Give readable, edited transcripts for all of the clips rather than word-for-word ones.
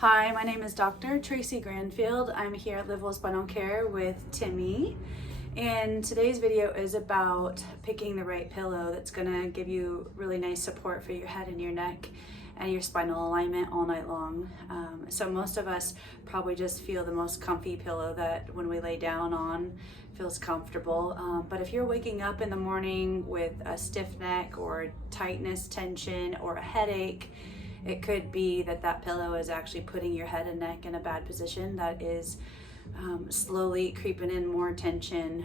Hi, my name is Dr. Tracy Granfield. I'm here at Live Spinal Care with Timmy. And today's video is about picking the right pillow that's gonna give you really nice support for your head and your neck and your spinal alignment all night long. So most of us probably just feel the most comfy pillow that when we lay down on feels comfortable. But if you're waking up in the morning with a stiff neck or tightness, tension, or a headache, it could be that pillow is actually putting your head and neck in a bad position that is slowly creeping in more tension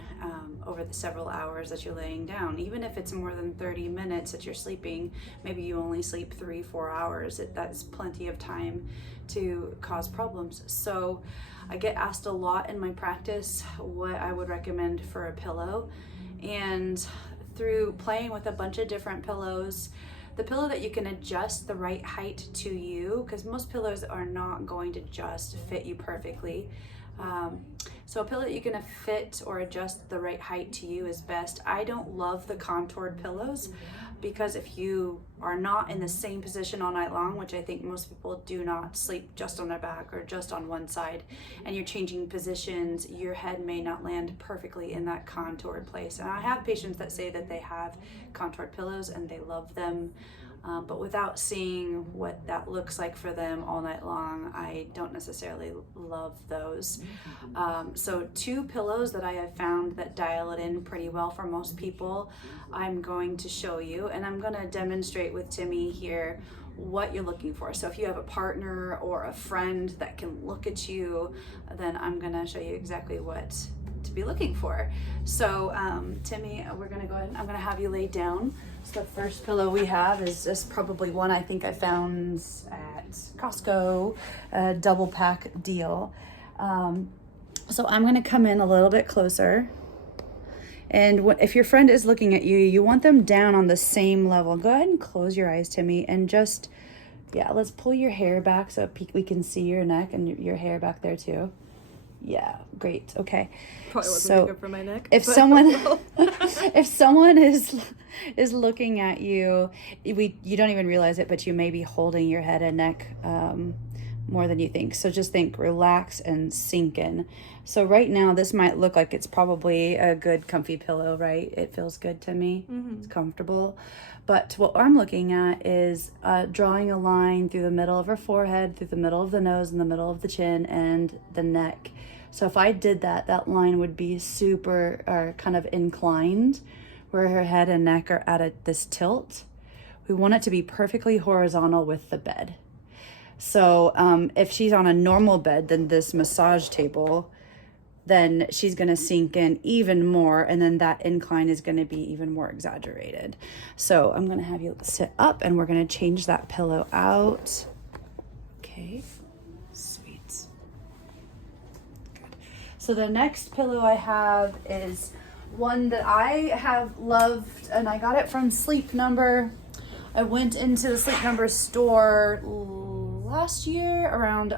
over the several hours that you're laying down. Even if it's more than 30 minutes that you're sleeping, maybe you only sleep 3-4 hours, that's plenty of time to cause problems. So I get asked a lot in my practice what I would recommend for a pillow, and through playing with a bunch of different pillows, the pillow that you can adjust the right height to you, because most pillows are not going to just fit you perfectly. So a pillow that you can fit or adjust the right height to you is best. I don't love the contoured pillows because if you are not in the same position all night long, which I think most people do not sleep just on their back or just on one side, and you're changing positions, your head may not land perfectly in that contoured place. And I have patients that say that they have contoured pillows and they love them. But without seeing what that looks like for them all night long, I don't necessarily love those. So 2 pillows that I have found that dial it in pretty well for most people, I'm going to show you, and I'm going to demonstrate with Timmy here what you're looking for. So if you have a partner or a friend that can look at you, then I'm going to show you exactly what to be looking for. So Timmy, we're going to go ahead and I'm going to have you lay down. So the first pillow we have is just probably one I think I found at Costco, a double pack deal. So I'm going to come in a little bit closer. And if your friend is looking at you, you want them down on the same level. Go ahead and close your eyes, Timmy, and just, yeah, let's pull your hair back so we can see your neck and your hair back there too. Yeah, great. Okay. Probably wasn't too good for my neck. If someone is looking at you, you don't even realize it, but you may be holding your head and neck more than you think. So just think, relax and sink in. So right now, this might look like it's probably a good comfy pillow, right? It feels good to me. Mm-hmm. It's comfortable. But what I'm looking at is drawing a line through the middle of her forehead, through the middle of the nose, and the middle of the chin, and the neck. So if I did that, that line would be super, or kind of inclined, where her head and neck are at this tilt. We want it to be perfectly horizontal with the bed. So if she's on a normal bed than this massage table, then she's going to sink in even more, and then that incline is going to be even more exaggerated. So I'm going to have you sit up, and we're going to change that pillow out. Okay, sweet. Good. So the next pillow I have is one that I have loved, and I got it from Sleep Number. I went into the Sleep Number store last year around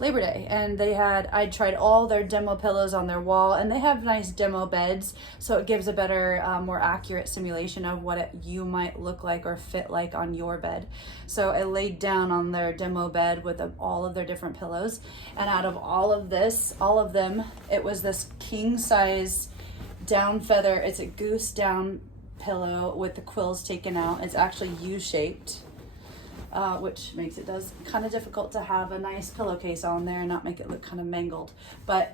Labor Day, and I tried all their demo pillows on their wall, and they have nice demo beds, so it gives a better, more accurate simulation of what you might look like or fit like on your bed. So I laid down on their demo bed with all of their different pillows, and out of all of them, it was this king size down feather. It's a goose down pillow with the quills taken out. It's actually U-shaped. Which makes it kind of difficult to have a nice pillowcase on there and not make it look kind of mangled. But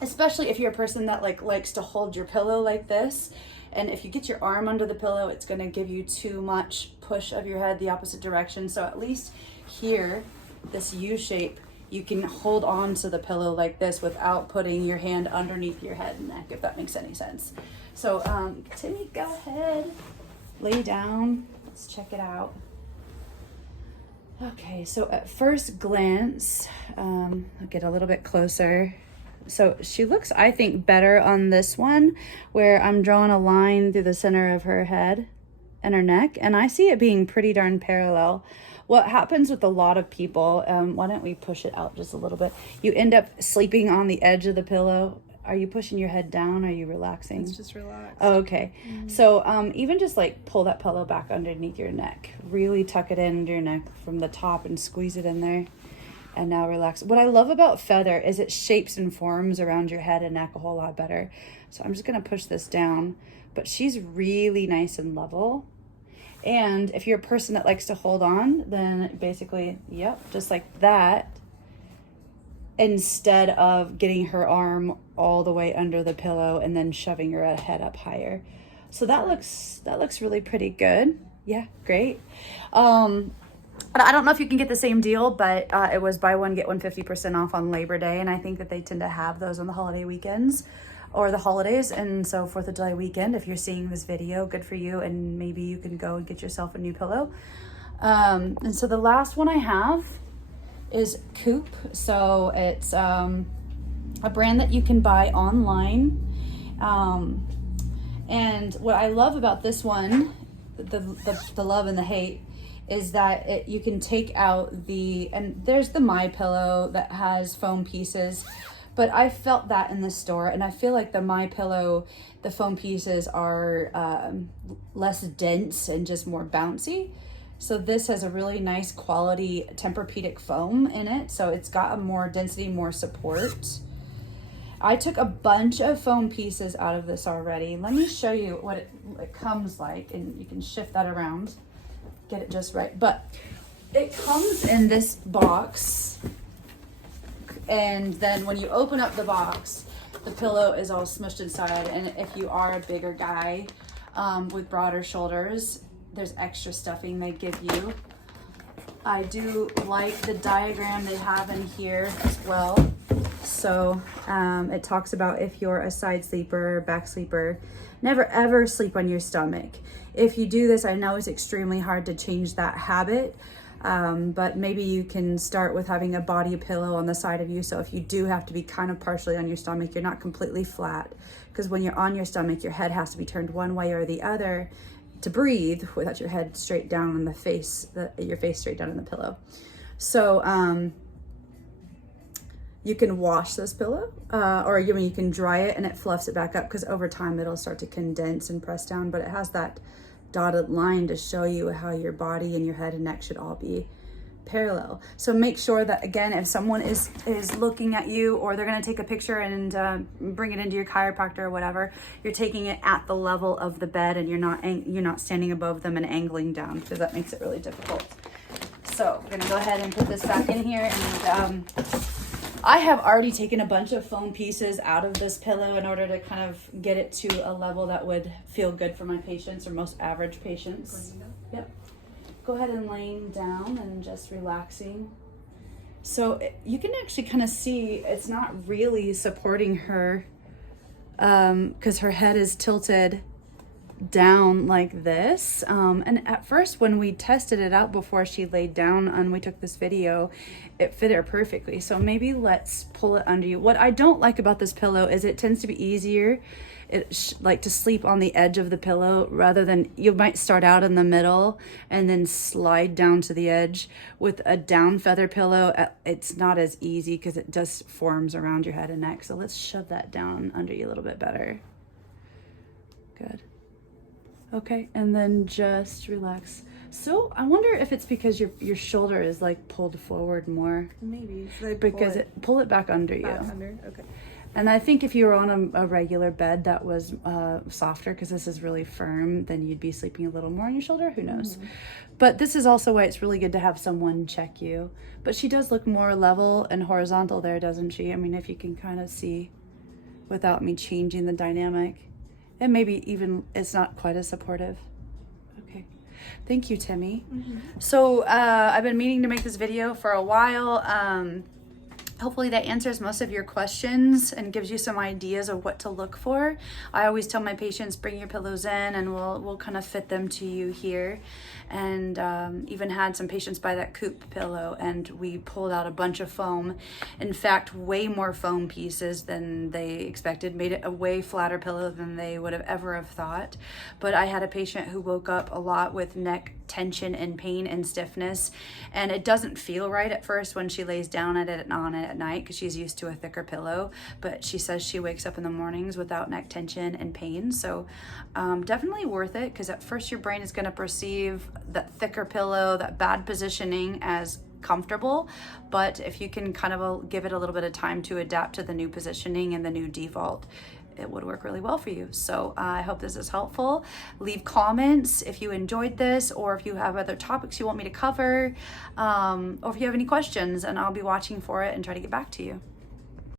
especially if you're a person that likes to hold your pillow like this, and if you get your arm under the pillow, it's going to give you too much push of your head the opposite direction. So at least here, this U shape, you can hold on to the pillow like this without putting your hand underneath your head and neck, if that makes any sense. So Timmy, go ahead, lay down, let's check it out. Okay, so at first glance, I'll get a little bit closer. So she looks, I think, better on this one, where I'm drawing a line through the center of her head and her neck, and I see it being pretty darn parallel. What happens with a lot of people, why don't we push it out just a little bit? You end up sleeping on the edge of the pillow Are you pushing your head down? Are you relaxing? It's just relaxed. Oh, okay. So even just like pull that pillow back underneath your neck. Really tuck it in under your neck from the top and squeeze it in there. And now relax. What I love about feather is it shapes and forms around your head and neck a whole lot better. So I'm just going to push this down. But she's really nice and level. And if you're a person that likes to hold on, then basically, yep, just like that. Instead of getting her arm all the way under the pillow and then shoving her head up higher. So that looks really pretty good. Yeah, great. I don't know if you can get the same deal, but it was buy one, get one 50% off on Labor Day. And I think that they tend to have those on the holiday weekends or the holidays. And so 4th of July weekend, if you're seeing this video, good for you. And maybe you can go and get yourself a new pillow. And so the last one I have is Coop. So it's a brand that you can buy online. And what I love about this one, the love and the hate, is that you can take out and there's the My Pillow that has foam pieces, but I felt that in the store, and I feel like the My Pillow, the foam pieces are less dense and just more bouncy. So this has a really nice quality Tempur-Pedic foam in it, so it's got a more density, more support. I took a bunch of foam pieces out of this already. Let me show you what it comes like, and you can shift that around. Get it just right. But it comes in this box, and then when you open up the box, the pillow is all smushed inside. And if you are a bigger guy with broader shoulders, there's extra stuffing they give you. I do like the diagram they have in here as well. So it talks about if you're a side sleeper, back sleeper, never ever sleep on your stomach. If you do this, I know it's extremely hard to change that habit, but maybe you can start with having a body pillow on the side of you. So if you do have to be kind of partially on your stomach, you're not completely flat, because when you're on your stomach, your head has to be turned one way or the other to breathe without your head straight down on the face, your face straight down on the pillow. So you can wash this pillow, or you can dry it and it fluffs it back up, because over time it'll start to condense and press down, but it has that dotted line to show you how your body and your head and neck should all be parallel. So make sure that, again, if someone is looking at you, or they're going to take a picture and bring it into your chiropractor or whatever, you're taking it at the level of the bed, and you're not standing above them and angling down, because that makes it really difficult. So we're going to go ahead and put this back in here, and I have already taken a bunch of foam pieces out of this pillow in order to kind of get it to a level that would feel good for my patients, or most average patients. Yep. Go ahead and laying down and just relaxing. So you can actually kind of see it's not really supporting her, because her head is tilted down like this. And at first, when we tested it out before she laid down and we took this video, it fit her perfectly. So maybe let's pull it under you. What I don't like about this pillow is it tends to be easier like to sleep on the edge of the pillow, rather than you might start out in the middle and then slide down to the edge. With a down feather pillow, it's not as easy, because it just forms around your head and neck. So let's shove that down under you a little bit better. Good. Okay, and then just relax. So I wonder if it's because your shoulder is like pulled forward more. Maybe. Because pull it back under you. Back under, okay. And I think if you were on a regular bed that was softer, because this is really firm, then you'd be sleeping a little more on your shoulder. Who knows? Mm-hmm. But this is also why it's really good to have someone check you. But she does look more level and horizontal there, doesn't she? I mean, if you can kind of see without me changing the dynamic. And maybe even it's not quite as supportive. Okay. Thank you, Timmy. Mm-hmm. So I've been meaning to make this video for a while. Hopefully that answers most of your questions and gives you some ideas of what to look for. I always tell my patients, bring your pillows in and we'll kind of fit them to you here. And even had some patients buy that Coop pillow, and we pulled out a bunch of foam. In fact, way more foam pieces than they expected, made it a way flatter pillow than they would have ever have thought. But I had a patient who woke up a lot with neck tension and pain and stiffness, and it doesn't feel right at first when she lays down on it at night because she's used to a thicker pillow, but she says she wakes up in the mornings without neck tension and pain. So definitely worth it, because at first your brain is going to perceive that thicker pillow, that bad positioning, as comfortable, but if you can kind of give it a little bit of time to adapt to the new positioning and the new default, it would work really well for you. So I hope this is helpful. Leave comments if you enjoyed this, or if you have other topics you want me to cover, or if you have any questions, and I'll be watching for it and try to get back to you.